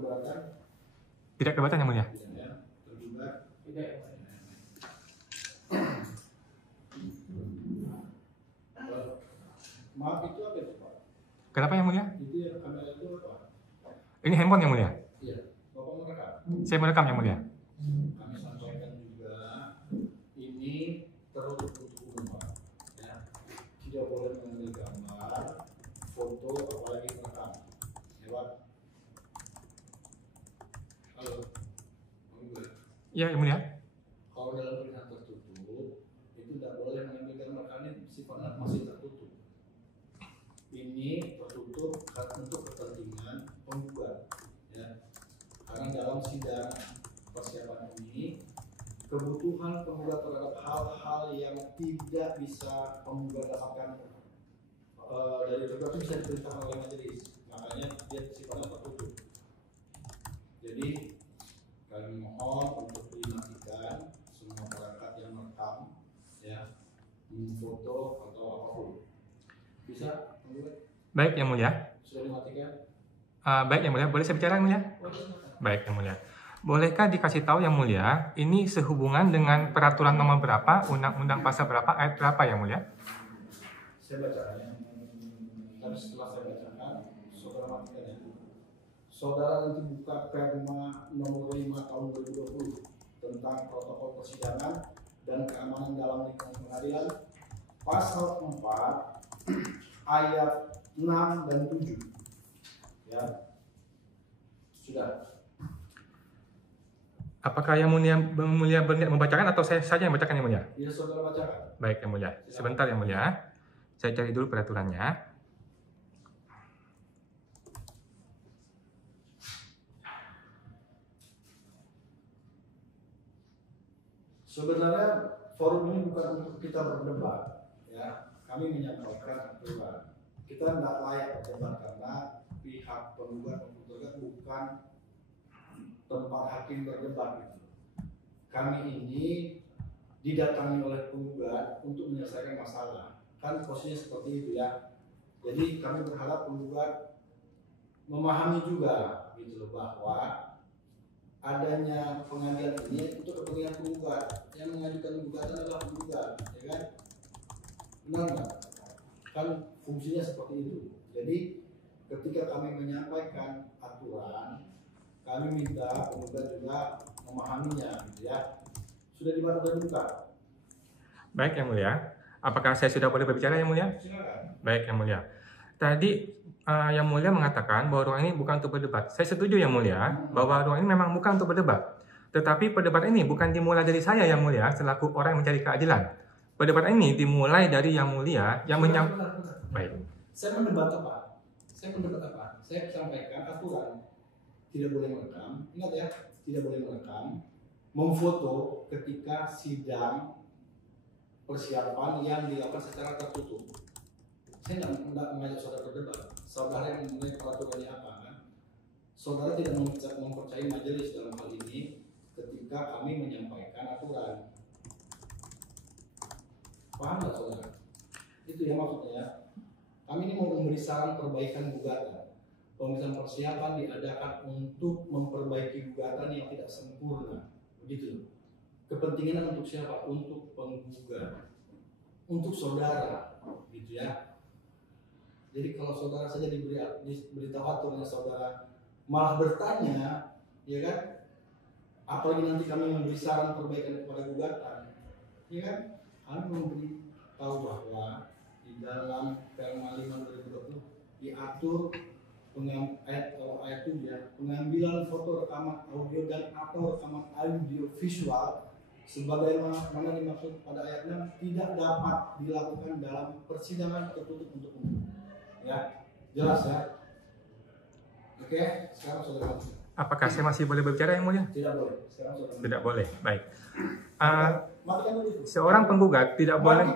keberatan? Tidak keberatan yang mulia. Tidak ya. Tergugat? Tidak. Maaf, itu apa itu Pak? Kenapa yang mulia? Itu yang kamera itu apa? Ini handphone yang mulia. Iya. Bapak merekam? Saya merekam yang mulia. Kami sampaikan juga ini tertutup untuk umum Pak. Ya. Tidak boleh mengambil gambar, foto, apalagi merekam. Lewat. Halo. Iya yang mulia. Kalau dalam tulisan tertutup itu tidak boleh mengambil gambar karena sifatnya masih tertutup. Ini tertutup untuk kepentingan penggugat. Ya. Karena dalam sidang persiapan ini kebutuhan penggugat terhadap hal-hal yang tidak bisa penggugat dapatkan dari tergugat itu bisa diperintahkan oleh majelis. Makanya dia sifatnya tertutup. Jadi kami mohon untuk dimatikan semua perangkat yang merekam, ya, foto atau apapun. Bisa, penggugat? Baik yang mulia. Sudah dimatikan? Baik yang mulia. Boleh saya bicara yang mulia? Baik yang mulia. Bolehkah dikasih tahu yang mulia, ini sehubungan dengan peraturan nomor berapa, undang-undang pasal berapa, ayat berapa yang mulia? Saya bacakan ya. Tapi setelah saya bacakan, saudara matikan ya. Saudara nanti buka Perma nomor 5 tahun 2020 tentang protokol persidangan dan keamanan dalam lingkungan pengadilan, pasal 4 ayat 6 dan 7. Ya. Sudah. Apakah yang mulia berniat membacakan atau saya saja yang bacakan yang mulia? Bisa saudara bacakan. Baik yang mulia. Sebentar yang mulia. Saya cari dulu peraturannya. Sebenarnya forum ini bukan untuk kita berdebat, ya. Kami menyampaikan aturan. Kita tidak layak berdebat karena pihak penggugat maupun tergugat bukan tempat hakim berdebat gitu. Kami ini didatangi oleh penggugat untuk menyelesaikan masalah. Kan posisinya seperti itu ya. Jadi kami berharap penggugat memahami juga gitu loh bahwa adanya pengadilan ini untuk kepentingan penggugat. Yang mengajukan gugatan adalah penggugat, ya kan? Benar nggak? Kan fungsinya seperti itu. Jadi ketika kami menyampaikan aturan, kami minta penggugat juga memahaminya, gitu ya. Sudah dibuka? Baik yang mulia. Apakah saya sudah boleh berbicara yang mulia? Silakan. Baik yang mulia. Tadi yang mulia mengatakan bahwa ruang ini bukan untuk berdebat. Saya setuju yang mulia bahwa ruang ini memang bukan untuk berdebat. Tetapi perdebatan ini bukan dimulai dari saya yang mulia selaku orang yang mencari keadilan. Perdebatan ini dimulai dari yang mulia yang menyampaikan. Baik. Saya mendebat apa? Saya sampaikan aturan. Tidak boleh merekam. Ingat ya, tidak boleh merekam. Memfoto ketika sidang persiapan yang dilakukan secara tertutup. Saya tidak mengajak saudara berdebat. Saudara yang memulai peraturannya apa kan? Saudara tidak mempercayai majelis dalam hal ini ketika kami menyampaikan aturan. Paham nggak saudara? Itu ya maksudnya ya. Kami ini mau memberi saran perbaikan gugatan. Pemeriksaan persiapan diadakan untuk memperbaiki gugatan yang tidak sempurna. Begitu. Kepentingan untuk siapa? Untuk penggugat. Untuk saudara. Gitu ya. Jadi kalau saudara saja diberitahu aturannya saudara malah bertanya, ya kan? Apalagi nanti kami memberi saran perbaikan kepada gugatan, ya kan? Kami memberi tahu bahwa di dalam Perma 5 2020 diatur ayat 7 ya, pengambilan foto, rekaman audio dan atau rekaman audio visual sebagaimana dimaksud pada ayat 6 tidak dapat dilakukan dalam persidangan tertutup untuk umum. Ya, jelas ya. Oke, sekarang saudara. Apakah saya masih boleh berbicara yang mulia? Tidak boleh. Sekarang saudara. Tidak boleh. Baik. Matikan dulu. Seorang penggugat tidak boleh.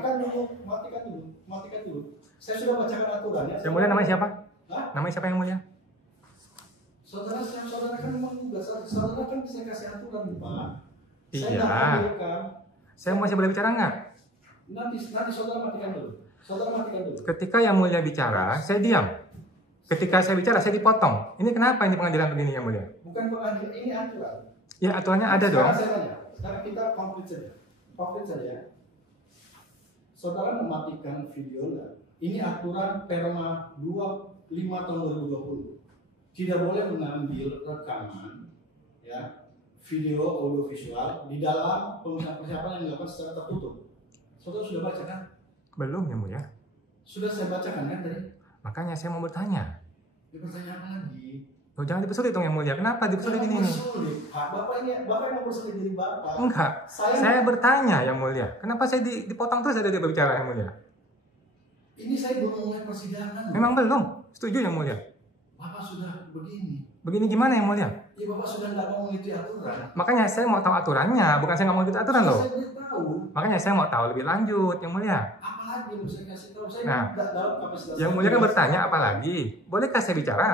Matikan dulu. Saya sudah bacakan aturan ya. Yang mulia namanya siapa? Hah? Namanya siapa yang mulia? Saudara kan menggugat. Saudara kan bisa kasih aturan, Pak. Iya. Saya masih boleh bicara nggak? Nanti saudara matikan dulu. Saudara matikan dulu. Ketika yang mulia bicara, saya diam. Ketika saya bicara, saya dipotong. Ini kenapa ini pengadilan begini yang mulia? Bukan pengadilan, ini aturan. Ya, aturannya ada dong. Sekarang saya tanya, sekarang kita konkret saja. Konkret saja. Saudara mematikan video enggak? Ini aturan Perma 25 tahun 2020. Tidak boleh mengambil rekaman, ya, video audio visual di dalam pemeriksaan persiapan yang dilakukan secara tertutup. Saudara sudah baca kan? Belum yang mulia. Sudah saya bacakan kan tadi? Makanya saya mau bertanya. Bertanya apa lagi? Oh, jangan dipersulit dong yang mulia. Kenapa dipersulit ini nih? Pak, Bapak yang bersulit jadi Bapak. Enggak. Saya bertanya yang mulia. Kenapa saya dipotong terus ada dia berbicara yang mulia? Ini saya belum mulai persidangan. Memang belum. Setuju yang mulia. Bapak sudah begini. Begini gimana yang mulia? Ya Bapak sudah nggak mau mengikuti aturan. Makanya saya mau tahu aturannya, bukan saya nggak mau ikut aturan loh. Saya belum tahu. Makanya saya mau tahu lebih lanjut yang mulia. Apalagi yang bisa kasih tahu saya Nah, tidak dalam kapasitas. yang mulia kan bertanya apalagi. Bolehkah saya bicara?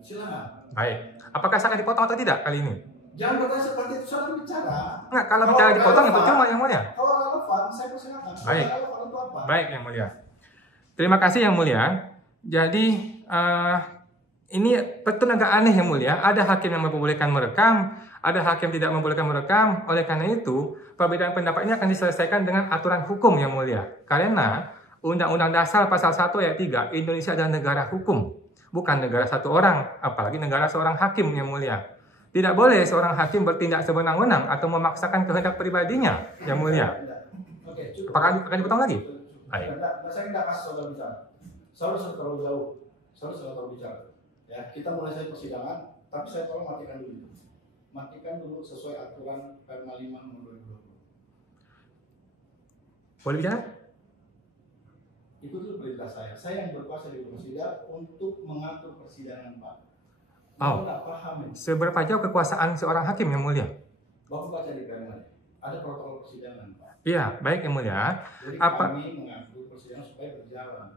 Silakan. Baik. Apakah saya akan dipotong atau tidak kali ini? Jangan bertanya seperti itu, soal bicara. Enggak, kalau bicara dipotong ya percuma yang mulia. Kalau relevan, saya persilakan. Baik. Kalau relevan itu apa? Baik yang mulia. Terima kasih yang mulia. Jadi ini betul agak aneh yang mulia. Ada hakim yang memperbolehkan merekam, ada hakim tidak membolehkan merekam. Oleh karena itu, perbedaan pendapat ini akan diselesaikan dengan aturan hukum yang mulia. Karena Undang-Undang Dasar Pasal 1 Ayat 3, Indonesia adalah negara hukum, bukan negara satu orang, apalagi negara seorang hakim yang mulia. Tidak boleh seorang hakim bertindak sewenang-wenang atau memaksakan kehendak pribadinya yang mulia. Oke, cukup. Apakah akan dipotong lagi? Baik. Saya tidak kasih saudara bicara. Saudara sudah terlalu jauh. Saudara sudah terlalu bicara. Ya, kita mulai saja persidangan, tapi saya tolong matikan dulu. Matikan dulu sesuai aturan Perma 5 nomor 2020. Boleh bicara? Itu dulu perintah saya. Saya yang berkuasa di persidangan untuk mengatur persidangan, Pak. Oh. Tidak paham ini. Seberapa jauh kekuasaan seorang hakim yang mulia? Bapak baca di Perma. Ada protokol persidangan, Pak. Iya, baik yang mulia. Jadi Apa? kami mengatur persidangan supaya berjalan.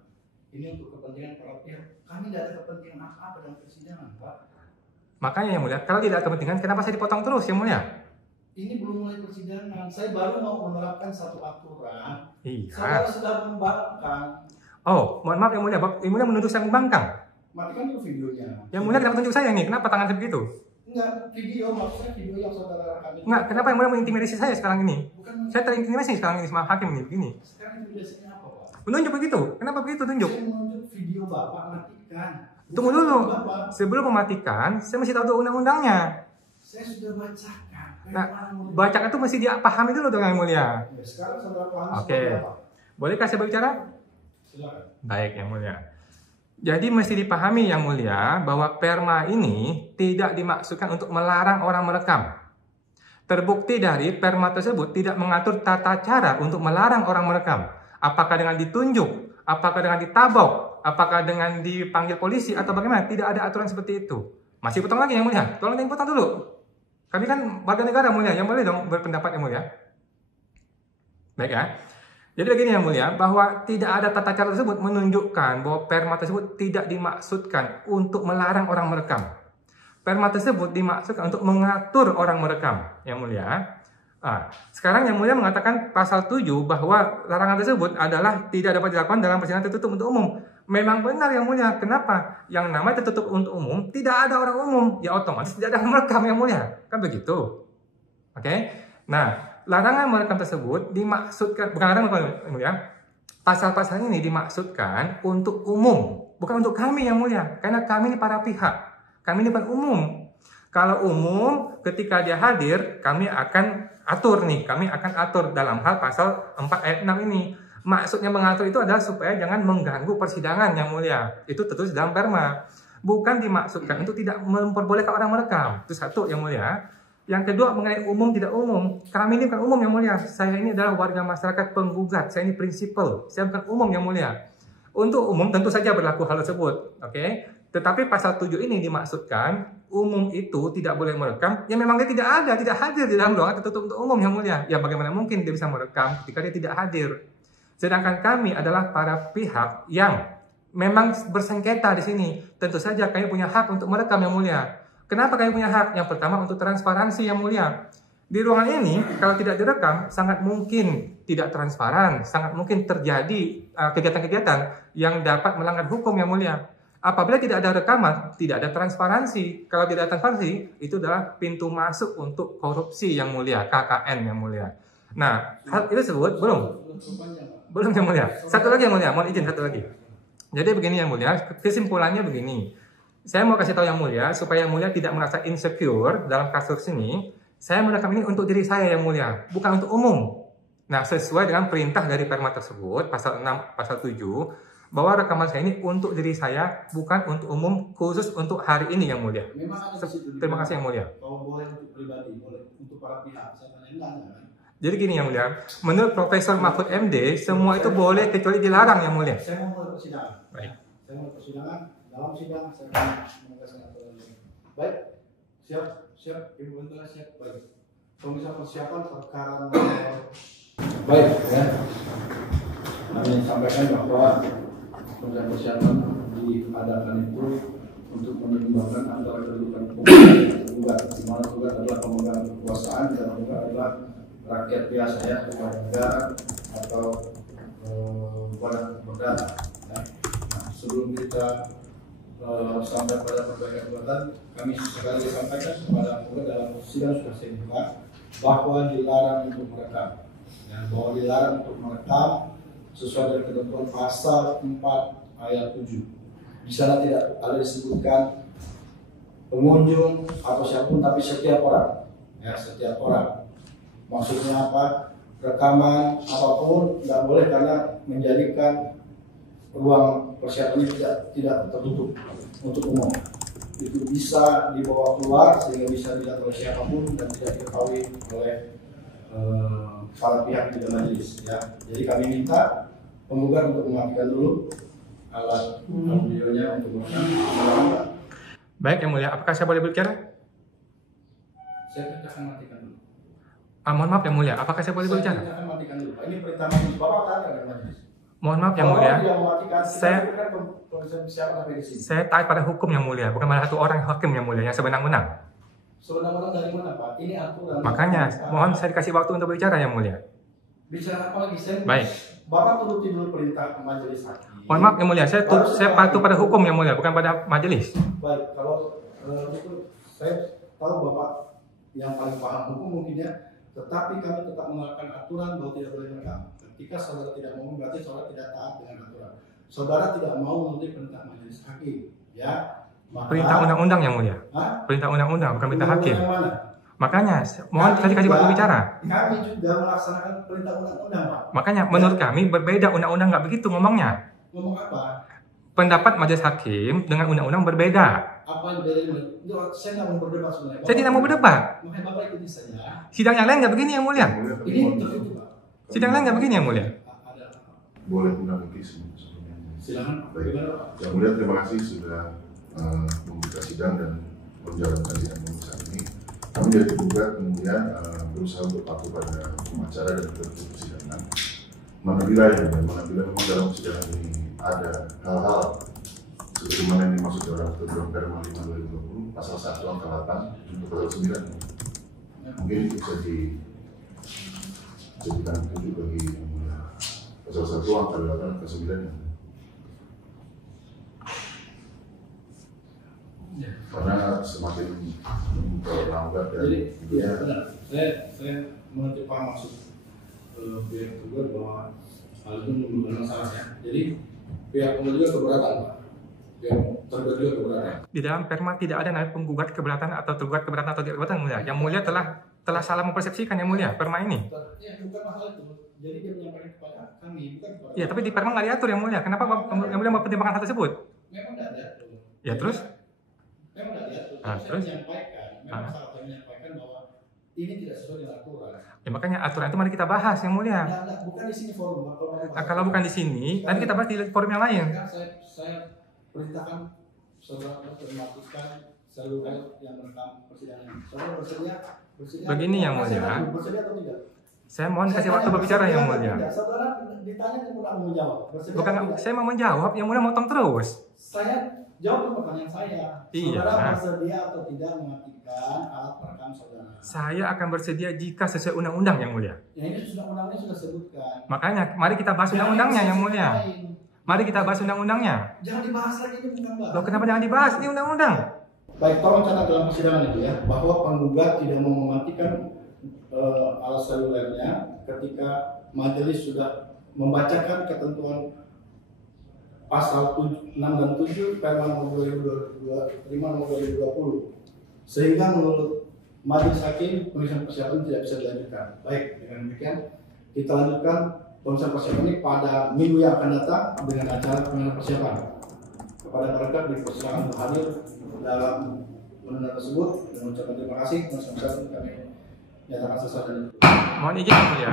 Ini untuk kepentingan para pihak. Kami tidak ada kepentingan apa-apa dalam persidangan, Pak. Makanya yang mulia, kalau tidak ada kepentingan, kenapa saya dipotong terus yang mulia? Ini belum mulai persidangan. Saya baru mau menerapkan satu aturan. Iya. Saudara sudah membangkang. Oh, mohon maaf yang mulia, yang mulia menuduh saya membangkang. Matikan dulu videonya. Yang mulia kenapa tunjuk saya nih? Kenapa tangan saya begitu? Enggak, video maksudnya video yang saudara rekam itu. Enggak, kenapa yang mulia mengintimidasi saya sekarang ini? Bukan. Saya terintimidasi sekarang ini sama hakim ini, begini. Sekarang intimidasinya apa, Pak? Menunjuk begitu, kenapa begitu tunjuk? Saya menunjuk video Bapak, matikan. Tunggu dulu, Bapak. sebelum mematikan, saya mesti tahu dulu undang-undangnya. Saya sudah bacakan. Nah, bacaan itu mesti dipahami dulu dong yang mulia. Ya, sekarang saudara paham Oke. seperti apa? Bolehkah saya berbicara? Silakan. Baik yang mulia. Jadi mesti dipahami yang mulia bahwa Perma ini tidak dimaksudkan untuk melarang orang merekam. Terbukti dari Perma tersebut tidak mengatur tata cara untuk melarang orang merekam. Apakah dengan ditunjuk, apakah dengan ditabok, apakah dengan dipanggil polisi atau bagaimana? Tidak ada aturan seperti itu. Masih potong lagi yang mulia. Tolong potong dulu. Kami kan warga negara mulia, yang boleh dong berpendapat yang mulia. Baik ya. Jadi begini yang mulia, bahwa tidak ada tata cara tersebut menunjukkan bahwa Perma tersebut tidak dimaksudkan untuk melarang orang merekam. Perma tersebut dimaksudkan untuk mengatur orang merekam, yang mulia. Sekarang yang mulia mengatakan pasal 7 bahwa larangan tersebut adalah tidak dapat dilakukan dalam persidangan tertutup untuk umum. Memang benar yang mulia. Kenapa? Yang namanya tertutup untuk umum, tidak ada orang umum. Ya otomatis tidak ada merekam yang mulia. Kan begitu. Oke? Nah, larangan merekam tersebut dimaksudkan, bukan larangan yang mulia. Pasal-pasal ini dimaksudkan untuk umum, bukan untuk kami yang mulia. Karena kami ini para pihak. Kami ini bukan umum. Kalau umum, ketika dia hadir, kami akan atur nih. Kami akan atur dalam hal pasal 4 ayat 6 ini. Maksudnya mengatur itu adalah supaya jangan mengganggu persidangan yang mulia. Itu tertulis dalam Perma. Bukan dimaksudkan untuk tidak memperbolehkan orang merekam. Itu satu yang mulia. Yang kedua mengenai umum tidak umum. Kami ini bukan umum yang mulia. Saya ini adalah warga masyarakat penggugat. Saya ini prinsipal. Saya bukan umum yang mulia. Untuk umum tentu saja berlaku hal tersebut. Oke? Tetapi pasal 7 ini dimaksudkan umum itu tidak boleh merekam. Ya memang dia tidak ada, tidak hadir di dalam ruangan tertutup untuk umum yang mulia. Ya bagaimana mungkin dia bisa merekam ketika dia tidak hadir. Sedangkan kami adalah para pihak yang memang bersengketa di sini. Tentu saja kami punya hak untuk merekam yang mulia. Kenapa kami punya hak? Yang pertama untuk transparansi yang mulia. Di ruangan ini kalau tidak direkam sangat mungkin tidak transparan, sangat mungkin terjadi kegiatan-kegiatan yang dapat melanggar hukum yang mulia. Apabila tidak ada rekaman, tidak ada transparansi. Kalau tidak ada transparansi, itu adalah pintu masuk untuk korupsi yang mulia, KKN yang mulia. Nah, hal itu disebut belum? Belum yang mulia. Satu lagi yang mulia, mohon izin satu lagi. Jadi begini yang mulia, kesimpulannya begini. Saya mau kasih tahu yang mulia, supaya yang mulia tidak merasa insecure dalam kasus ini, saya merekam ini untuk diri saya yang mulia, bukan untuk umum. Nah, sesuai dengan perintah dari Perma tersebut, pasal 6, pasal 7, bahwa rekaman saya ini untuk diri saya, bukan untuk umum, khusus untuk hari ini yang mulia. Memang ada di situ. Terima kasih yang mulia. Kalau boleh untuk pribadi, boleh untuk para pihak. Saya tanya enggak kan? Jadi gini yang mulia, menurut Profesor Mahfud MD, semua itu boleh kecuali dilarang yang mulia. Saya mau mulai persidangan. Baik. Saya mau persidangan, dalam sidang saya akan menegaskan aturan ini. Baik, siap, Ibu Bentala siap. Baik. Komisi persiapan perkara nomor. Baik, ya. Kami sampaikan bahwa persiapan diadakan itu untuk menyeimbangkan antara kedudukan penggugat, di mana penggugat adalah pemegang kekuasaan dan penggugat adalah rakyat biasa ya, bukan negara atau badan perdana. Ya. Nah, sebelum kita sampai pada perbaikan gugatan, kami sekali sampaikan kepada penggugat dalam sidang sudah saya buka bahwa dilarang untuk merekam, dan bahwa dilarang untuk merekam sesuai dengan ketentuan pasal 4 ayat 7. Di sana tidak ada disebutkan pengunjung atau siapapun, tapi setiap orang, ya setiap orang. Maksudnya apa? Rekaman apapun tidak boleh karena menjadikan ruang persiapan ini tidak tertutup untuk umum. Itu bisa dibawa keluar sehingga bisa dilihat oleh siapapun dan tidak diketahui oleh para pihak di dalam majelis. Ya. Jadi kami minta penggugat untuk mematikan dulu alat videonya untuk merekam. Baik yang mulia, apakah saya boleh berbicara? Saya akan matikan dulu. Mohon maaf yang mulia, apakah saya boleh berbicara? Saya akan matikan dulu. Ini perintah majelis. Bapak tanya dengan majelis. Mohon maaf yang mulia. Saya taat pada hukum yang mulia, bukan pada satu orang hakim yang mulia yang sewenang-wenang. Sewenang-wenang dari mana Pak? Ini aturan. Makanya, mohon saya dikasih waktu untuk berbicara yang mulia. Bicara apa lagi? Baik. Bapak turuti dulu perintah majelis hakim. Mohon maaf yang mulia, saya patuh pada hukum yang mulia, bukan pada majelis. Baik, kalau itu saya tahu Bapak yang paling paham hukum mungkin ya, tetapi kami tetap menerapkan aturan bahwa tidak boleh merekam. Ketika saudara tidak mau, berarti saudara tidak taat dengan aturan. Saudara tidak mau menuruti perintah majelis hakim, ya. Maka, perintah undang-undang yang mulia. Perintah undang-undang, bukan perintah hakim. Makanya, mohon saya dikasih waktu bicara. Kami juga melaksanakan perintah undang-undang, Pak. Makanya, menurut kami berbeda undang-undang, nggak begitu ngomongnya. Ngomong apa? Pendapat majelis hakim dengan undang-undang berbeda. Apa yang bedanya? Saya nggak mau berdebat sebenarnya. Saya tidak mau berdebat. Makanya Bapak ikuti saja. Sidang yang lain nggak begini yang mulia. Ini tertutup, Pak. Sidang lain nggak begini yang mulia. Boleh menanggapi sebelumnya. Silakan. Baik. Yang mulia, terima kasih sudah membuka sidang dan menjalankan sidang pemeriksaan ini. Kami dari penggugat kemudian berusaha untuk patuh pada hukum acara dan ketentuan persidangan. Manakala memang dalam persidangan ini ada hal-hal sebagaimana yang dimaksud dalam ketentuan Perma 5/2020 pasal 1 angka 8 untuk pasal 9. Mungkin itu bisa dijadikan petunjuk bagi pasal 1 angka 8 angka 9. Karena semakin terlambat dan jadi ya benar, saya mengerti paham maksud pihak penggugat bahwa hal itu menimbulkan masalah ya. Jadi pihak penggugat juga keberatan, Pak. Pihak tergugat juga keberatan. Di dalam Perma tidak ada namanya penggugat keberatan atau tergugat keberatan atau tidak keberatan mulia. Yang mulia telah salah mempersepsikan yang mulia Perma ini. Ya bukan masalah itu. Jadi dia menyampaikan kepada kami, bukan kepada. Ya tapi di Perma nggak diatur yang mulia. Kenapa yang mulia mempertimbangkan hal tersebut? Memang tidak ada. Ya terus? Memang tidak ada. Saya Terus? menyampaikan, memang salah saya menyampaikan bahwa ini tidak sesuai dengan aturan. Ya makanya aturan itu mari kita bahas yang mulia. Nah, bukan di sini forum. Kalau bukan di sini, nanti kita bahas di forum yang lain. Saya perintahkan saudara untuk mematikan seluruh yang merekam persidangan ini. Saudara bersedia? Begini yang mulia. Bersedia atau tidak? Saya mohon kasih waktu berbicara yang mulia. Saudara ditanya dan kurang menjawab. Bukan, saya mau menjawab, yang mulia motong terus. Saya jawab pertanyaan saya. Iya. Saudara bersedia atau tidak mematikan alat perekam saudara? Saya akan bersedia jika sesuai undang-undang yang mulia. Ya ini undang-undangnya sudah sebutkan. Makanya, mari kita bahas undang-undangnya yang mulia. Mari kita bahas undang-undangnya. Jangan dibahas lagi ini, bukan Mbak. Loh, kenapa jangan dibahas? Ini undang-undang. Baik, tolong catat dalam persidangan itu ya, bahwa penggugat tidak mau mematikan alat selulernya ketika majelis sudah membacakan ketentuan pasal 6 dan 7 Permen Nomor 2025 Nomor 2020, sehingga menurut majelis hakim pemeriksaan persiapan tidak bisa dilanjutkan. Baik, dengan demikian kita lanjutkan pemeriksaan persiapan ini pada minggu yang akan datang dengan acara pemeriksaan persiapan. Kepada mereka dipersilakan untuk hadir dalam penuntutan tersebut. Dengan ucapan terima kasih, pemeriksaan persiapan kami nyatakan selesai. Mohon izin yang mulia.